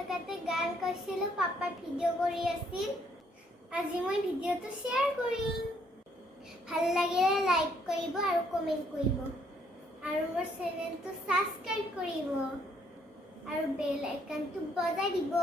থাকাতে গান কৈছিলো পাপা ভিডিঅ' কৰি আছিল আজি মই ভিডিঅ'টো শ্বেয়াৰ কৰিম ভাল লাগিলে লাইক কৰিব আৰু কমেন্ট কৰিব আৰু মোৰ চেনেলটো সাবস্ক্ৰাইব কৰিব আৰু বেল আইকনটো বজাই দিব